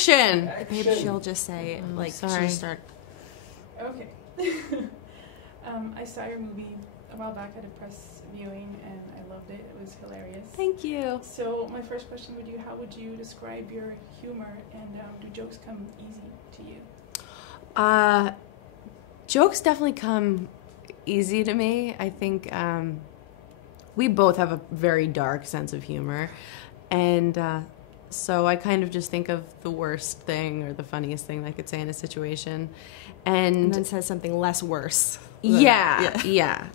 Action! Maybe she'll just say, sorry. she'll start. Okay. I saw your movie a while back at a press viewing, and I loved it. It was hilarious. Thank you. So my first question would you, how would you describe your humor, and do jokes come easy to you? Jokes definitely come easy to me. I think we both have a very dark sense of humor, and so I kind of just think of the worst thing or the funniest thing I could say in a situation, and then says something less worse. Yeah,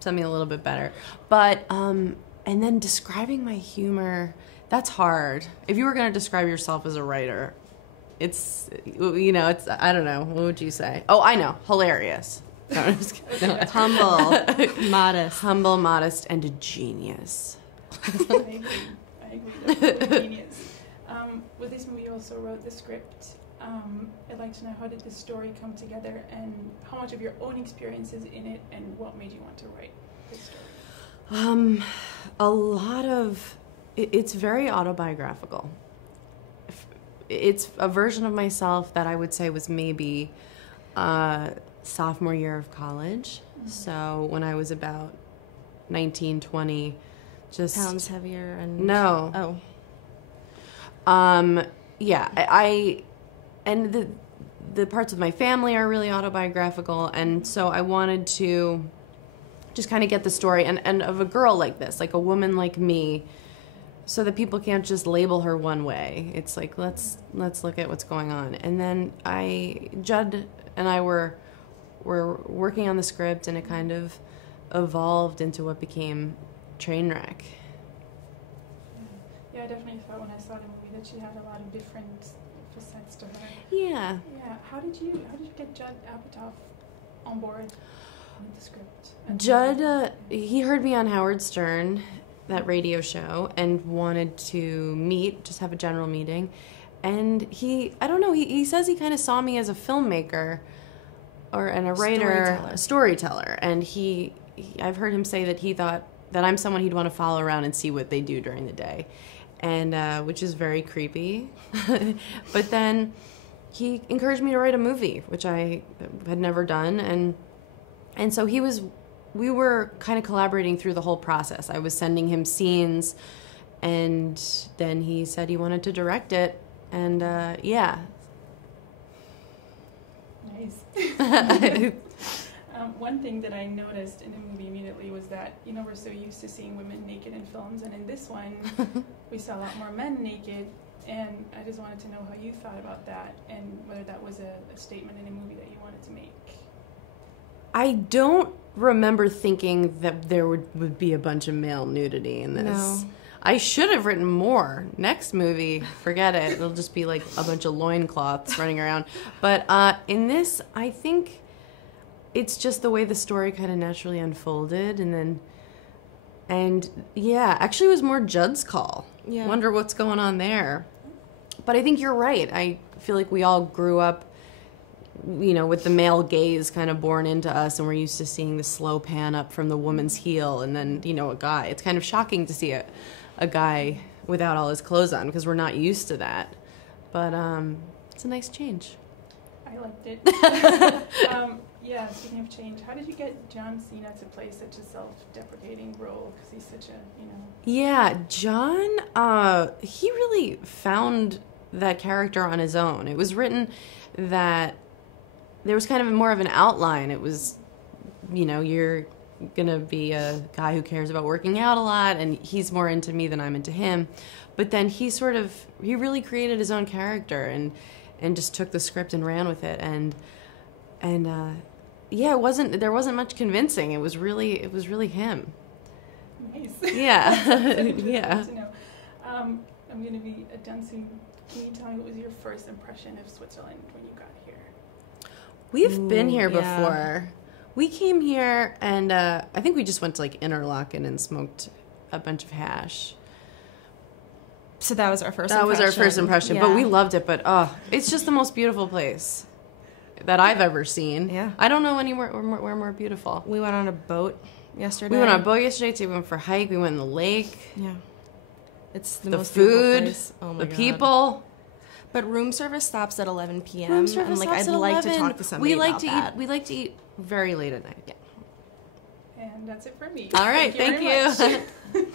something a little bit better. But and then describing my humor, that's hard. If you were going to describe yourself as a writer, it's it's I don't know. What would you say? Oh, I know, hilarious. No, I'm just kidding. No. Humble, modest, and a genius. I agree. That's genius. With this movie, you also wrote the script. I'd like to know, how did the story come together, and how much of your own experiences in it, and what made you want to write this story? A lot of it's very autobiographical. It's a version of myself that I would say was maybe sophomore year of college. Mm-hmm. So when I was about 19, 20, just pounds heavier and no. Yeah, and the parts of my family are really autobiographical, and so I wanted to just kind of get the story and of a girl like this, like a woman like me, so that people can't just label her one way. It's like, let's look at what's going on. And then Judd and I were working on the script, and it kind of evolved into what became Trainwreck. Yeah, I definitely thought when I saw the movie that she had a lot of different facets to her. Yeah. Yeah. How did you get Judd Apatow on board with the script? Judd, he heard me on Howard Stern, that radio show, and wanted to just have a general meeting. And I don't know, he says he kind of saw me as a filmmaker and a writer, storyteller. And I've heard him say that he thought that I'm someone he'd want to follow around and see what they do during the day. And which is very creepy. But then he encouraged me to write a movie, which I had never done. And so we were kind of collaborating through the whole process. I was sending him scenes, and then he said he wanted to direct it. And yeah. Nice. One thing that I noticed in the movie immediately was that, we're so used to seeing women naked in films, and in this one, we saw a lot more men naked, and I just wanted to know how you thought about that, and whether that was a statement in a movie that you wanted to make. I don't remember thinking that there would be a bunch of male nudity in this. No. I should have written more. Next movie, forget it. It'll just be like a bunch of loincloths running around. But in this, I think it's just the way the story kind of naturally unfolded, and yeah, actually it was more Judd's call. Yeah. Wonder what's going on there. But I think you're right. I feel like we all grew up, with the male gaze kind of born into us, and we're used to seeing the slow pan up from the woman's heel, and then, a guy. It's kind of shocking to see a guy without all his clothes on, because we're not used to that. But it's a nice change. I liked it. Yeah, speaking of change, how did you get John Cena to play such a self-deprecating role? Because he's such a, Yeah, John, he really found that character on his own. It was written that there was kind of more of an outline. It was, you're going to be a guy who cares about working out a lot, and he's more into me than I'm into him. But then he really created his own character and just took the script and ran with it. And yeah, there wasn't much convincing. It was really him. Nice. Yeah. Yeah. To know. I'm going to be a dunce. Can you tell me what was your first impression of Switzerland when you got here? We've been here before. We came here, and I think we just went to Interlaken and smoked a bunch of hash. So that was our first impression, yeah. But we loved it. But it's just the most beautiful place that I've ever seen. Yeah. I don't know anywhere where more beautiful. We went on a boat yesterday. We went on a boat yesterday, too. We went for a hike. We went in the lake. Yeah. It's the the most food, place. Oh my the God. people. But room service stops at 11 p.m. Room service and like stops I'd at like 11. to talk to somebody about that. We like to eat very late at night. Yeah. And that's it for me. All right, Thank you very much.